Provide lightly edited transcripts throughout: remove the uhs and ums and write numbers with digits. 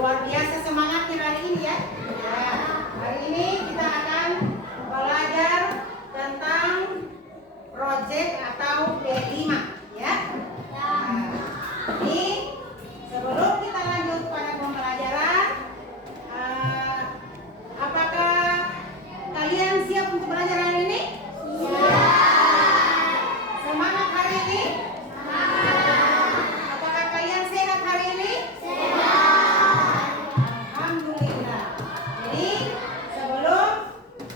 luar biasa semangatnya hari ini ya. Ya, hari ini kita akan belajar tentang project atau P5 ya. Nah, ini sebelum kita lanjut pada pembelajaran, apakah kalian siap untuk belajar hari ini? Semangat hari ini? Apakah kalian sehat hari ini? Alhamdulillah. Jadi sebelum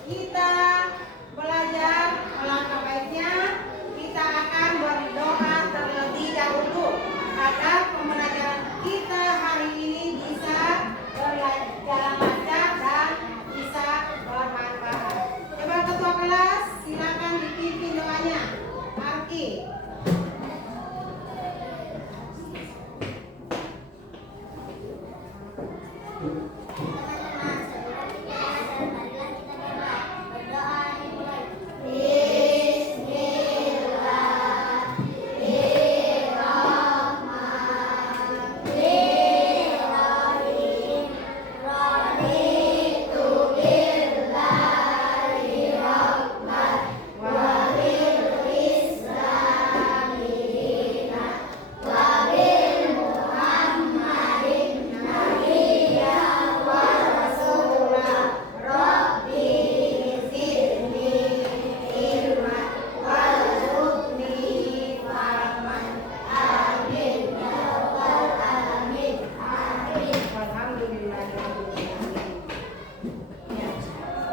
kita belajar, alangkah baiknya kita akan berdoa terlebih dahulu agar pembelajaran kita hari ini bisa berjalan lancar dan bisa bermanfaat. Coba ketua kelas silakan dipimpin doanya. Arki.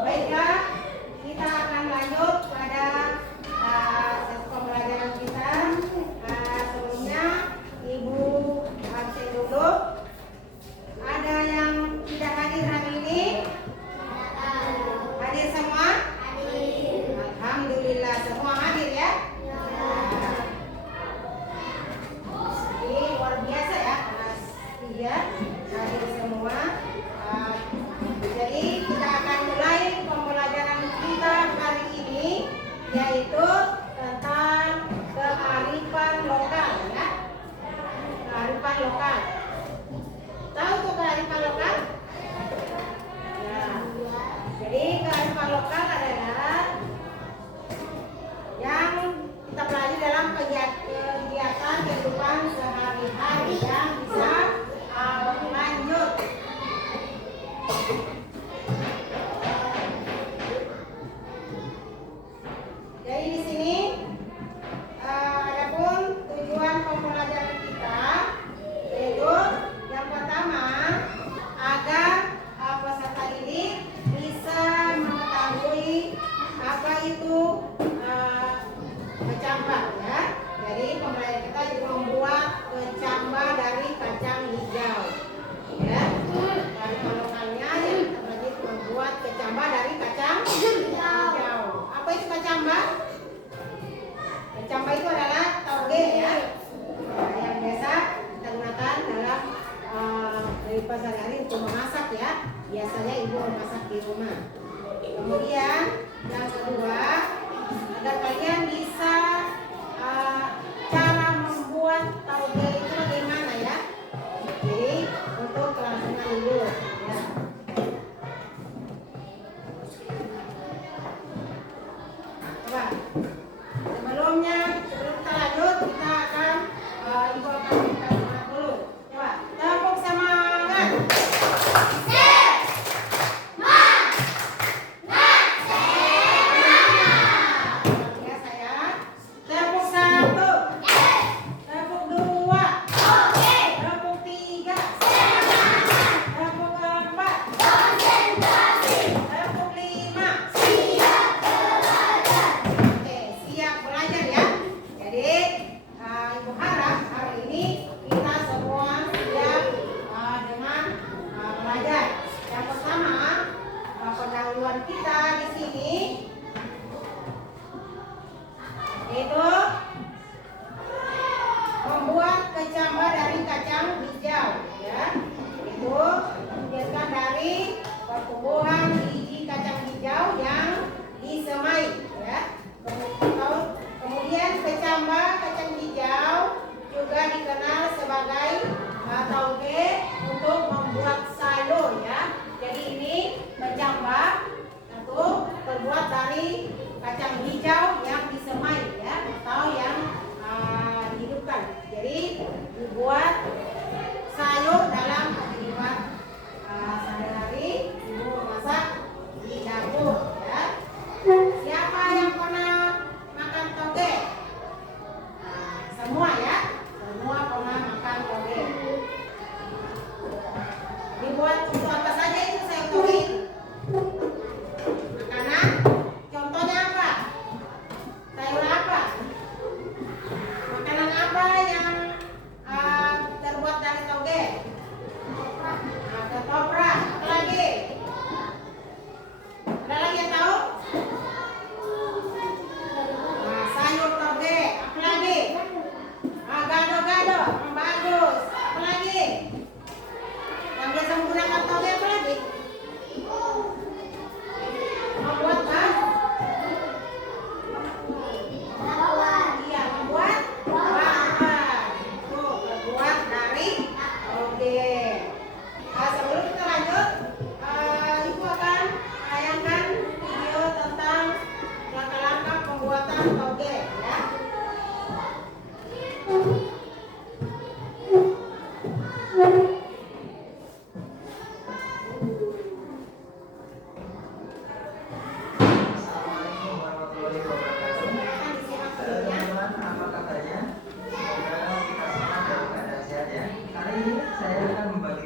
Baiklah, kita akan lanjut pada sesi pembelajaran kita. Sebelumnya, Ibu absen dulu. Ada yang tidak hadir hari ini? Hadir semua? Alhamdulillah, semua hadir ya. Ini luar biasa ya, kelas 3 hadir semua. Jadi kita akan mulai pembelajaran kita hari ini, yaitu tentang kearifan lokal ya. Kearifan lokal. Tahu tuh kearifan lokal? Ya. Jadi kearifan lokal adalah yang kita pelajari dalam kegiatan kehidupan sehari-hari yang bisa lanjut. Jadi di sini adapun tujuan pembelajaran kita yaitu yang pertama agar peserta didik bisa mengetahui apa itu kecambah ya. Jadi pembelajaran kita juga membuat kecambah dari kacang hijau ya. Dari lokalnya yang kita belajar membuat kecambah dari kacang hijau. Apa itu kecambah? Kecambah itu adalah toge ya, yang biasa kita gunakan dalam dari sehari-hari untuk memasak ya. Biasanya ibu memasak di rumah. Kemudian yang kedua, agar kalian bisa cara membuat toge itu bagaimana ya. Jadi untuk kelangsungan dulu ya. Coba sebelum kita lanjut, kita akan ibu akan minta semangat dulu. Coba tepuk semangat. Biasa ya. Tepuk 1, tepuk 2.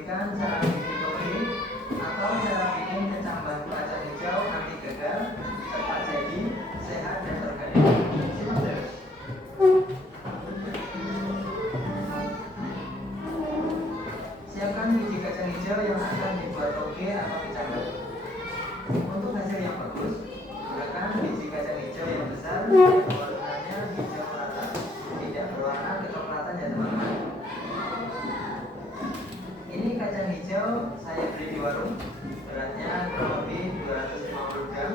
memberikan cara bikin toge atau cara bikin kecambah kacang hijau anti gagal cepat jadi, sehat dan organik. Simak terus. Siapkan biji kacang hijau yang akan dibuat toge atau kecambah. Untuk hasil yang bagus, gunakan biji kacang hijau yang besar yang warnanya hijau rata, tidak berwarna kecoklatan ya teman-teman. Ini kacang hijau saya beli di warung, beratnya kurang lebih 250 gram.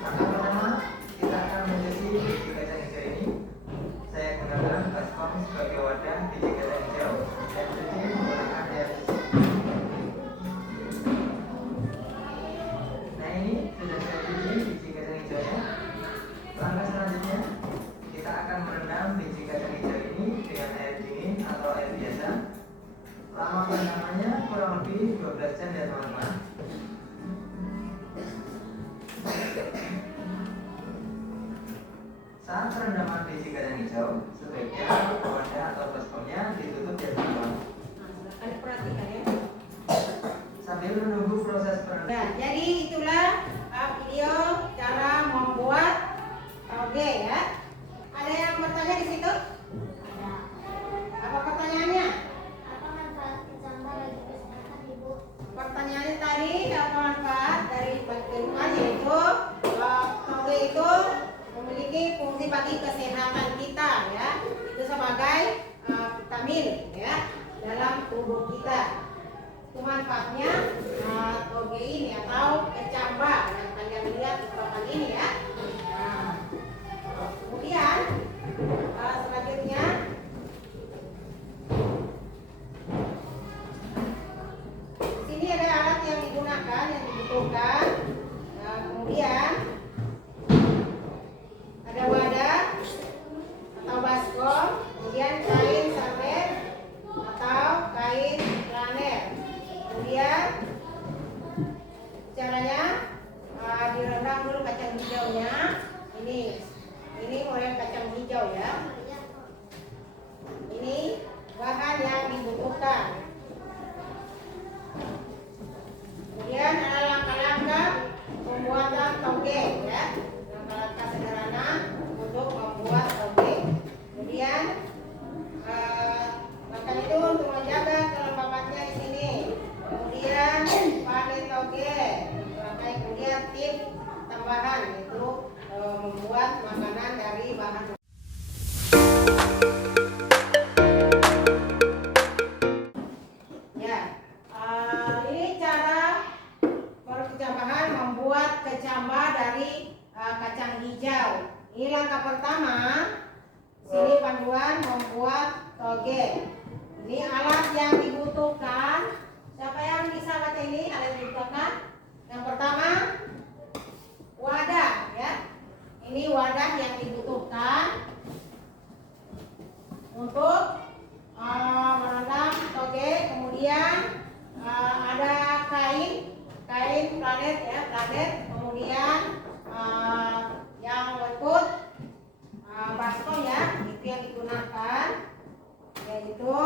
Langkah pertama, kita akan mencuci biji kacang hijau ini. Saya gunakan baskom sebagai wadah biji kacang hijau dan cuci menggunakan air bersih. Nah, ini sudah saya cuci biji kacang hijaunya. Langkah selanjutnya, kita akan merendam biji kacang hijau ini dengan air dingin atau air biasa. Lama perendamannya kurang lebih 12 jam ya teman-teman. Saat perendaman biji kacang hijau, sebaiknya wadah atau baskomnya ditutup ya teman-teman. Nah, perhatikan ya. Sambil menunggu proses perendaman. Ya, jadi itulah video cara membuat toge ya. Ada yang bertanya di situ? Ada. Apa pertanyaannya? Apa manfaat kecambah bagi kesehatan ibu? Pertanyaannya tadi apa manfaat dari kandungan, yaitu toge itu memiliki fungsi bagi kesehatan kita ya. Itu sebagai vitamin ya dalam tubuh kita. Itu manfaatnya toge ini atau kecambah yang kalian lihat di belakang ini ya. Nah, kemudian selanjutnya di sini ada alat yang digunakan, yang dibutuhkan. Nah, kemudian ada wadah atau baskom, kemudian kain sarmet atau kain flanel. Kemudian caranya direndam dulu kacang hijaunya. Ini model kacang hijau ya. Ini bahan yang dibutuhkan. Kemudian ada langkah-langkah pembuatan toge ya. Langkah-langkah sederhana untuk membuat toge. Kemudian bahkan itu untuk menjaga kelembabannya di sini. Kemudian panen toge. Kemudian tips tambahan yaitu membuat makanan dari bahan. Ya, ini cara perkecambahan membuat kecambah dari kacang hijau. Ini langkah pertama. Sini panduan membuat toge. Ini alat yang dibutuhkan. Siapa yang bisa baca ini? Alat yang dibutuhkan. Yang pertama, wadah ya. Ini wadah yang dibutuhkan untuk merendam toge. Kemudian ada kain planet ya, planet. Kemudian yang berikut baskom ya, itu yang digunakan, yaitu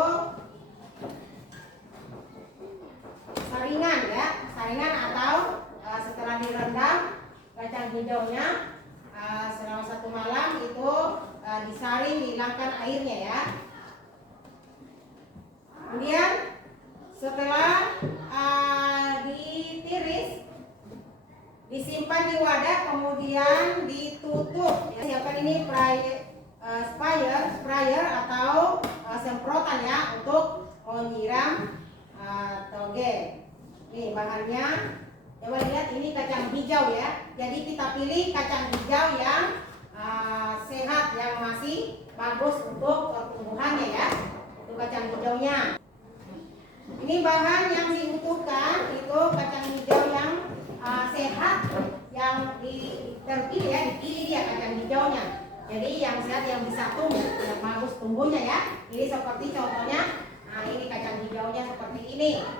saringan ya, saringan atau setelah direndam kacang hijaunya selama 1 malam itu disaring, dihilangkan airnya ya. Kemudian setelah ditiris, disimpan di wadah, kemudian ditutup ya. Siapkan ini sprayer atau semprotan ya untuk menyiram toge. Nih bahannya, coba lihat, ini kacang hijau ya. Jadi kita pilih kacang hijau yang sehat, yang masih bagus untuk pertumbuhannya ya. Itu kacang hijaunya. Ini bahan yang dibutuhkan itu kacang hijau yang sehat, yang terpilih ya, dipilih dia kacang hijaunya. Jadi yang sehat, yang bisa tumbuh, yang bagus tumbuhnya ya. Ini seperti contohnya, nah ini kacang hijaunya seperti ini ya.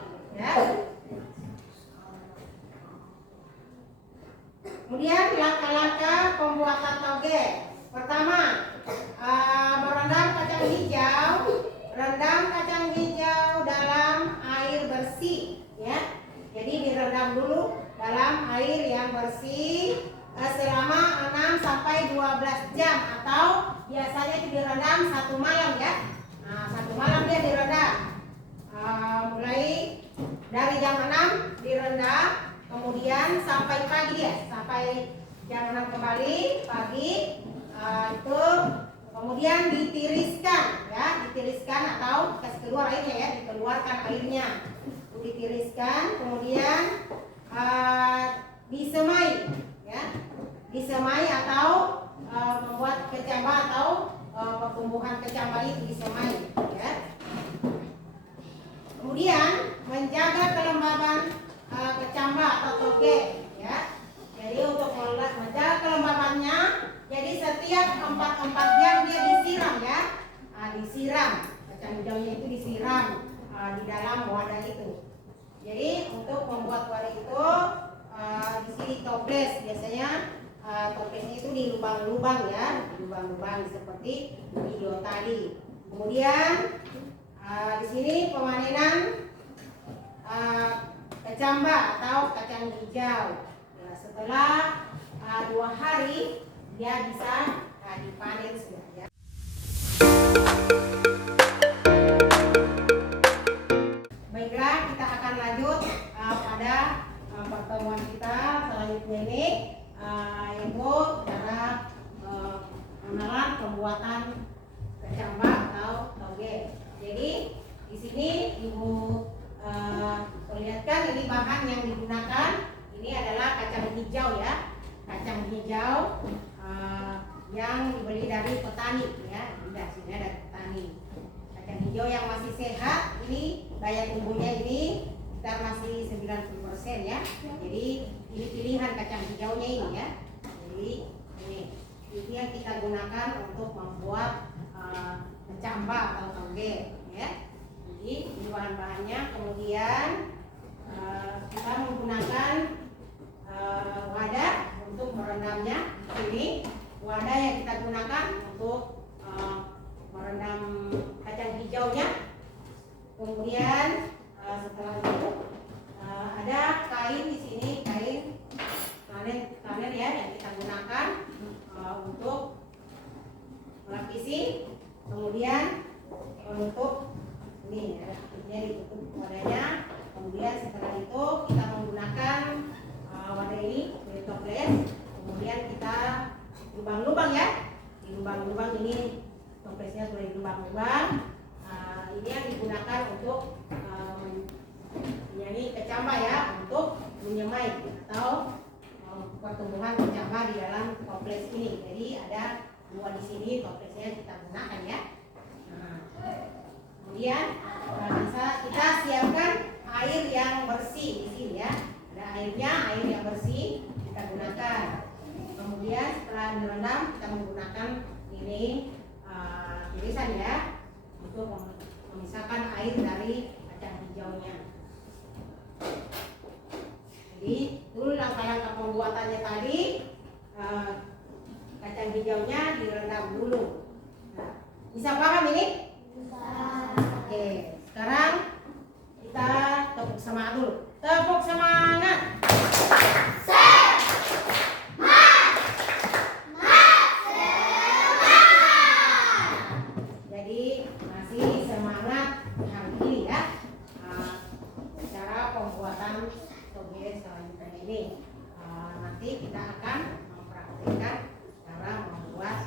Kemudian langkah-langkah pembuatan toge. Pertama, merendam kacang hijau. Rendam kacang hijau dalam air bersih selama 6 sampai 12 jam atau biasanya direndam 1 malam ya. Nah, 1 malam dia direndam. Mulai dari jam 6 direndam, kemudian sampai pagi dia, sampai jam 6 kembali pagi. Itu kemudian ditiriskan ya, ditiriskan atau kasih keluar airnya ya, dikeluarkan airnya. Ditiriskan, kemudian disemai ya, disemai atau membuat kecambah atau pertumbuhan kecambah itu disemai ya. Kemudian menjaga kelembaban kecambah atau toge ya. Jadi untuk menjaga kelembabannya, jadi setiap 4 jam dia disiram ya. Disiram, kacang hijaunya itu disiram di dalam wadah itu. Jadi untuk membuat wadah itu di sini toples, biasanya toplesnya itu di lubang-lubang ya, di lubang-lubang seperti video tadi. Kemudian di sini pemanenan kecambah atau kacang hijau. Ya, setelah 2 hari dia bisa dipanen sudah ya. Baiklah, kita akan lanjut pada pertemuan kita selanjutnya ini, yaitu cara mengenal pembuatan kecambah atau toge. Jadi di sini Ibu perlihatkan ini bahan yang digunakan. Ini adalah kacang hijau ya, kacang hijau yang dibeli dari petani ya, sini dari petani. Kacang hijau yang masih sehat, ini daya tumbuhnya ini sekitar masih 90% ya. Jadi ini pilihan kacang hijaunya ini ya. Jadi ini yang kita gunakan untuk membuat kecambah atau toge ya. Jadi ini bahan-bahannya. Kemudian kita menggunakan wadah untuk merendamnya. Ini wadah yang kita gunakan untuk merendam kacang hijaunya. Kemudian setelah itu ada kain di sini, kain kanen ya yang kita gunakan untuk melapisi. Kemudian menutup ini ya, akhirnya ditutup wadahnya. Kemudian setelah itu kita menggunakan wadah ini dari toples. Kemudian kita lubang-lubang ya, di lubang-lubang ini toplesnya sudah di lubang-lubang. Ini yang digunakan untuk menyanyi kecambah ya, untuk menyemai atau pertumbuhan kecambah di dalam toples ini. Jadi ada 2 di sini toplesnya kita gunakan ya. Kemudian bisa kita siapkan air yang bersih di sini ya. Ada airnya, air yang bersih kita gunakan. Kemudian setelah direndam kita menggunakan ini tirisan ya, untuk memisahkan air dari kacang hijaunya. Jadi dulu langkah-langkah pembuatannya tadi, kacang hijaunya direndam dulu. Nah, bisa paham ini? Bisa. Oke, sekarang kita tepuk semangat dulu. Tepuk semangat. Jadi masih semangat hari ini ya, cara pembuatan toge selanjutnya ini. Nanti kita akan mempraktikkan cara membuat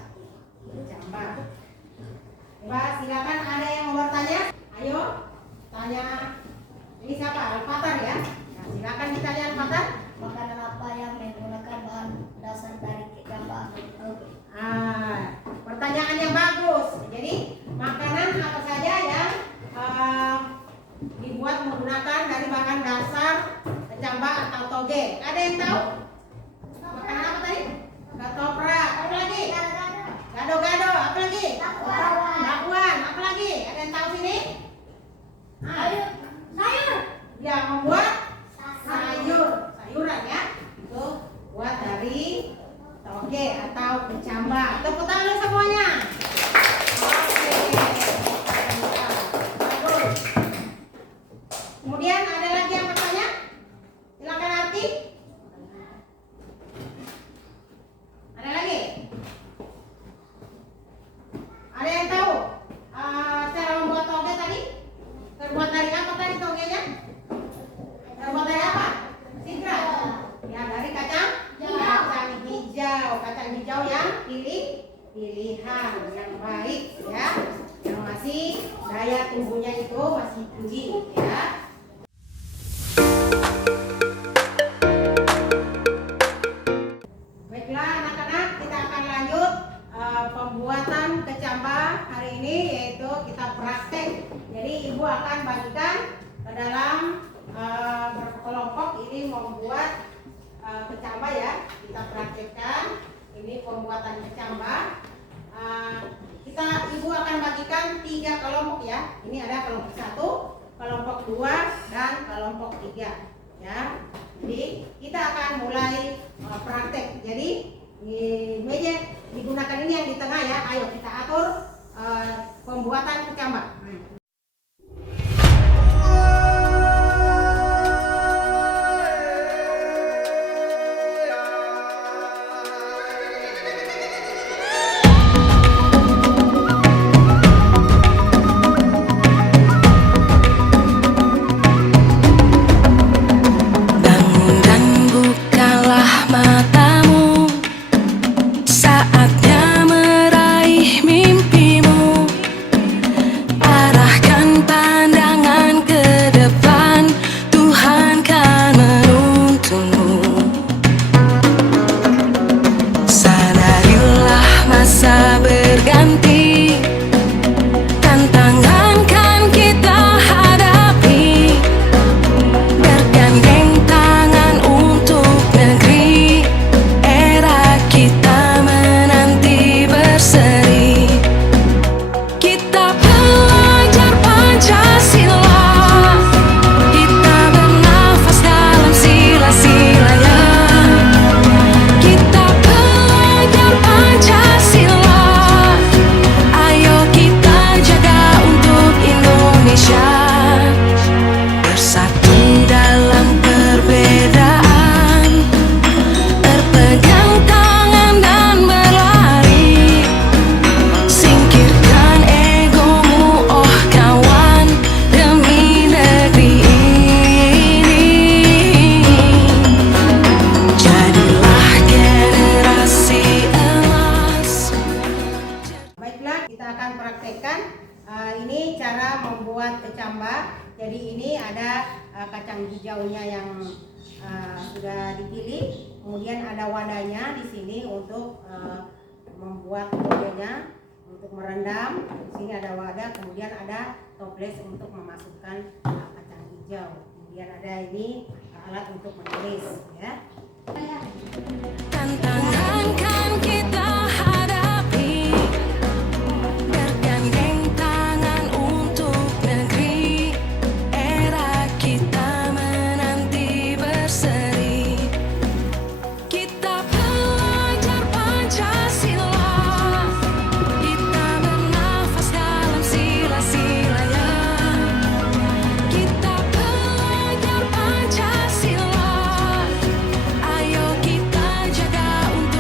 kecambah. Coba silakan, ada yang mau bertanya? Ayo tanya. Ini siapa? Al-Fatar ya. Nah, silakan ditanya Al-Fatar. Makanan apa yang menggunakan bahan dasar dari kecambah? Pertanyaan yang bagus. Jadi makanan apa saja yang dibuat menggunakan dari bahan dasar kecambah atau toge? Ada yang tahu? Makanan apa tadi? Ketoprak. Apa lagi? Gado-gado. Apa lagi? Bakwan. Apa lagi? Ada yang tahu sini? Sayur. Ya, membuat sayuran ya. Itu buat dari toge atau kecambah. Tepuk tangan semuanya. Oke. Bagus. Kemudian ada lagi yang bertanya? Silakan Arti. pembuatan kecambah. Ibu akan bagikan 3 kelompok ya. Ini ada kelompok 1, kelompok 2, dan kelompok 3 ya. Jadi kita akan mulai praktek. Jadi meja digunakan ini yang di tengah ya. Ayo kita atur pembuatan kecambah. Ini cara membuat kecambah. Jadi ini ada kacang hijaunya yang sudah dipilih, kemudian ada wadahnya di sini untuk membuat kodenya, untuk merendam. Di sini ada wadah, kemudian ada toples untuk memasukkan kacang hijau. Kemudian ada ini alat untuk menulis ya. Tantangan kan kita hadapi, bergandeng tangan untuk negeri, era kita menanti berseri. Kita belajar Pancasila, kita bernafas dalam sila-silanya. Kita belajar Pancasila, ayo kita jaga untuk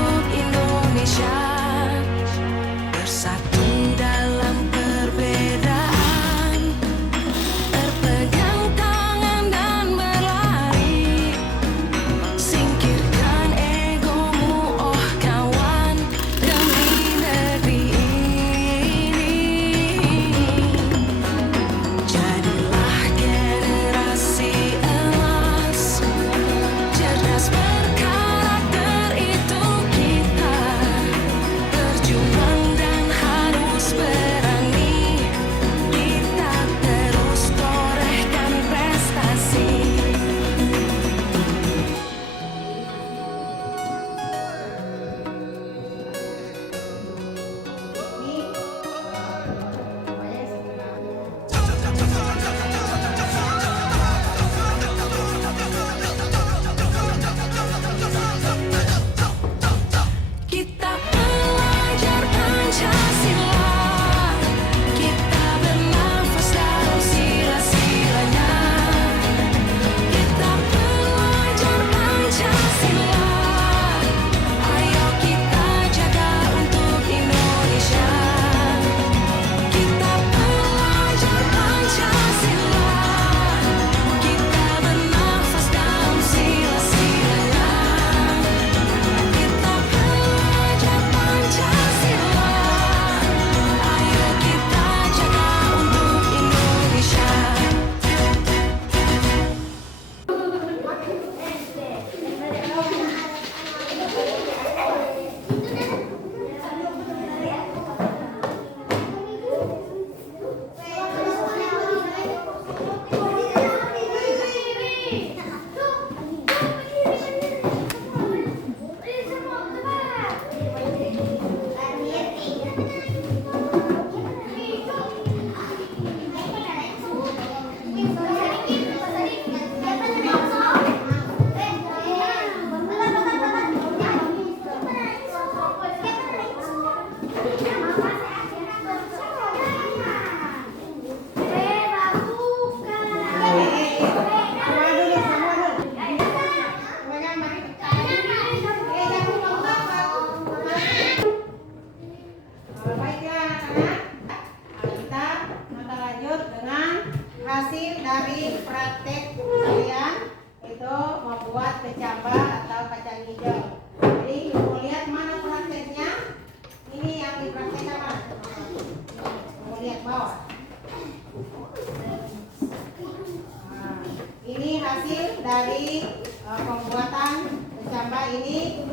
hasil dari pembuatan kecambah ini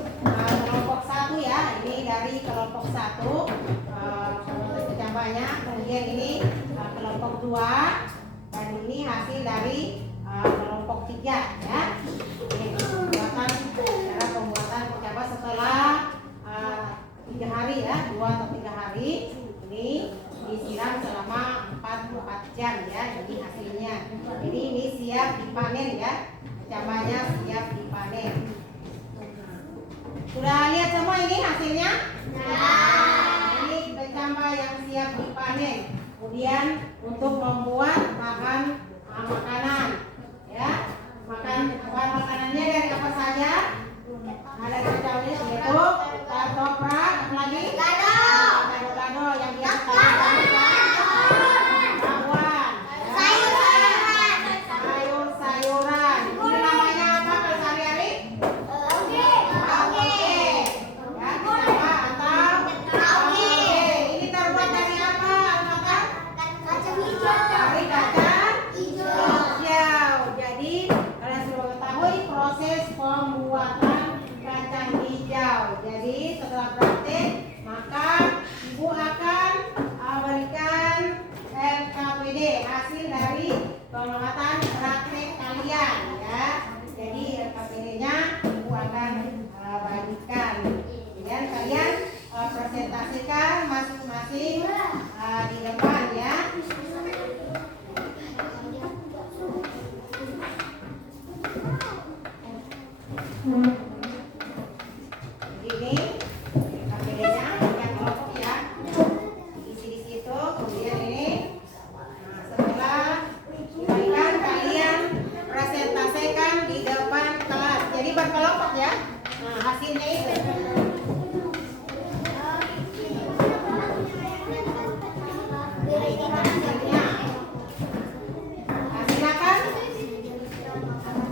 kelompok 1 ya. Ini dari kelompok 1 kecambahnya. Kemudian ini kelompok 2 dan ini hasil dari kelompok 3 ya. Ini cara pembuatan kecambah setelah 3 hari ya, 2 atau 3 hari. Ini disiram selama 4 jam ya. Jadi hasilnya. Jadi ini siap dipanen ya. Kecambahnya siap dipanen. Sudah lihat semua ini hasilnya? Ini kecambah yang siap dipanen. Kemudian untuk membuat bahan makanan ya. Bahan makanannya dari apa saja? Ada kecambahnya yaitu ketoprak, apa lagi? Gado yang biasa sayur-sayuran. Ini namanya apa kalau sehari-hari? Ini terbuat dari apa? Dari kacang hijau. Jadi kalian sudah mengetahui proses pembuatan kacang hijau. Jadi setelah praktek maka ibu akan berikan LKPD hasil dari pembuatan praktek kalian ya. Jadi LKPD-nya ibu akan bagikan. Kemudian kalian presentasikan masing-masing di depan ya. Ini LKPD-nya yang kelompok ya. Isi di situ. Kemudian ini setelah diberikan kalian presentasikan di depan kelas. Jadi berkelompok ya. Nah, hasilnya itu.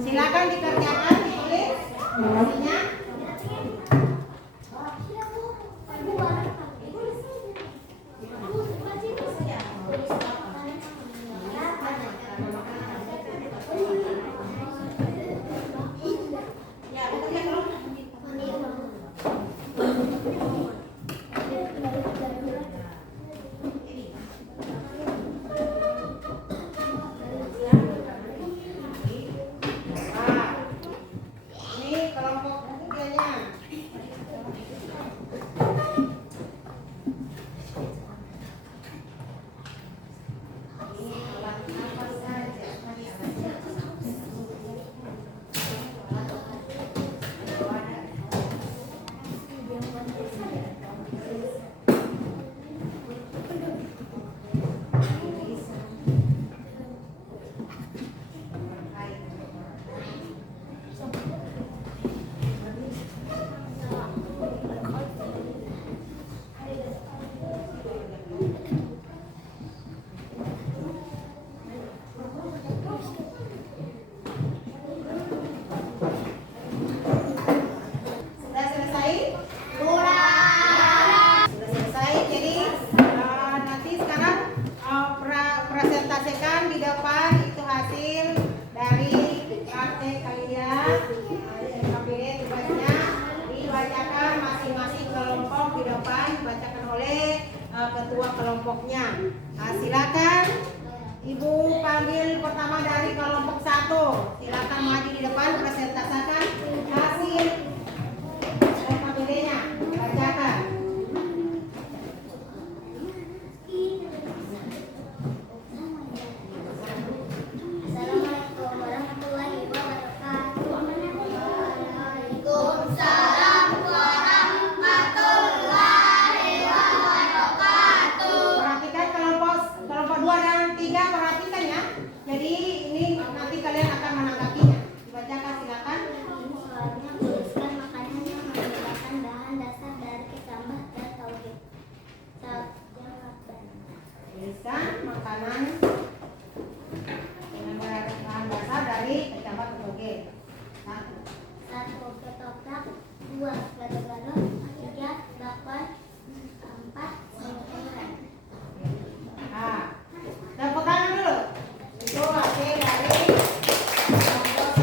Silakan dikerjakan, ditulis hasilnya. Ini kelompok ketiganya. Ini alat apa saja? Sudah selesai? Sudah selesai. Jadi nanti sekarang presentasikan di depan itu hasil dari praktek kalian. LKPD tugasnya dibacakan masing-masing kelompok di depan, dibacakan oleh ketua kelompoknya. Silakan Ibu panggil pertama dari kelompok 1. Silakan maju di depan presentasikan hasil LKPD-nya. Bacakan. Assalamualaikum warahmatullahi wabarakatuh. Perhatikan kelompok 2 dan 3, perhatikan ya. Jadi ini nanti kalian akan menanggapinya. Dibacakan silakan. Tuliskan makanan yang menggunakan bahan dasar dari kecambah dan tauge. Tuliskan makanan dengan bahan dasar dari kecambah toge. 1. Ketoprak. 2. Gado-gado. 3. Bakwan. 4. Sayur-sayuran. Nah, tepuk tangan dulu. Itu hasil dari kelompok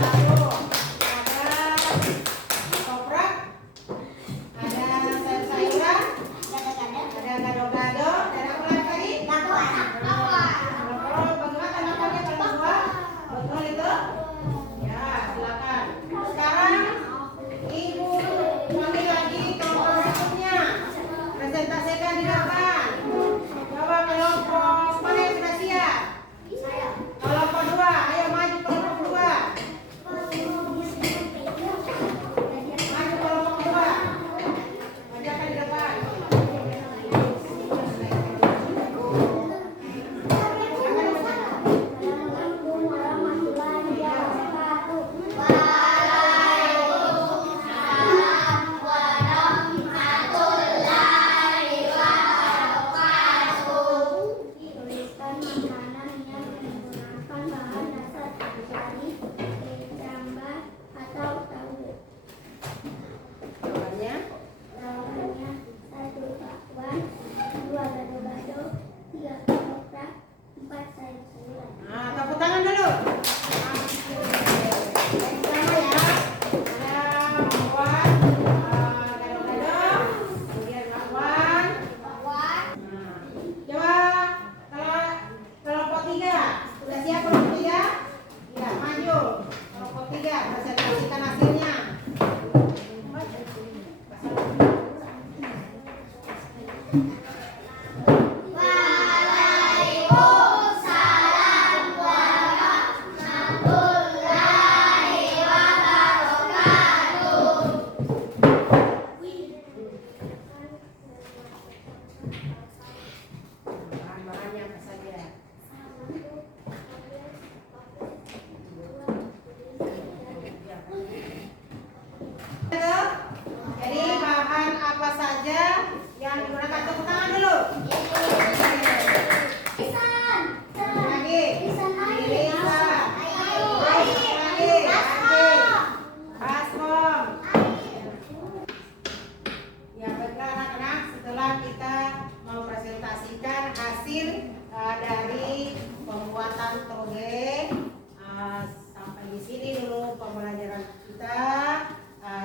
pembelajaran kita.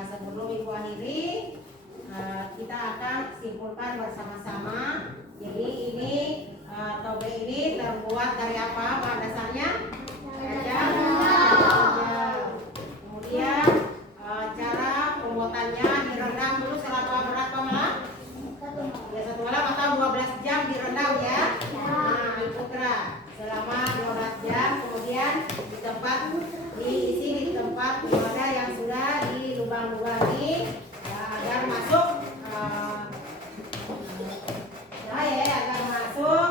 Sebelum Ibu akhiri, kita akan simpulkan bersama-sama. Jadi ini toge ini terbuat dari apa bahan dasarnya? Kacang. Kemudian cara pembuatannya direndam dulu selama berapa malam? Ya, 1 malam atau 12 jam direndam ya. Nah, Putra selama 12 jam, kemudian di tempat diisi di tempat wadah yang sudah dilubang-lubangi ya, agar masuk agar masuk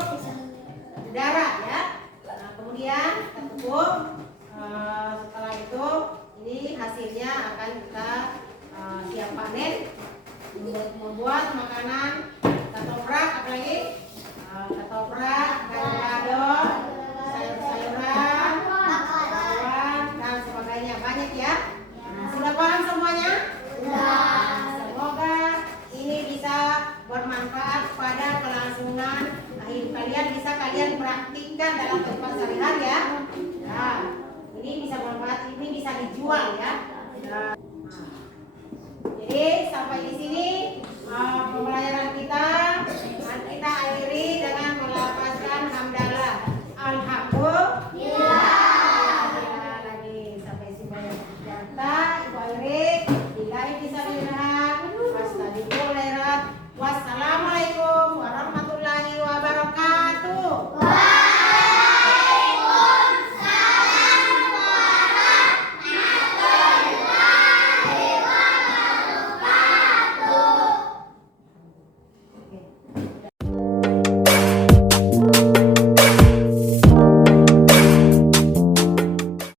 udara ya. Nah, kemudian kita tutup. Setelah itu ini hasilnya akan kita siap panen membuat makanan ketoprak, apalagi ketoprak, gado-gado, sayur-sayuran, bakwan dan sebagainya, banyak ya. Sudah paham semuanya? Sudah. Semoga ini bisa bermanfaat pada kelangsungan hidup kalian, bisa kalian praktikkan dalam kehidupan sehari-hari ya. Nah, ini bisa bermanfaat, ini bisa dijual ya. Nah, jadi sampai di sini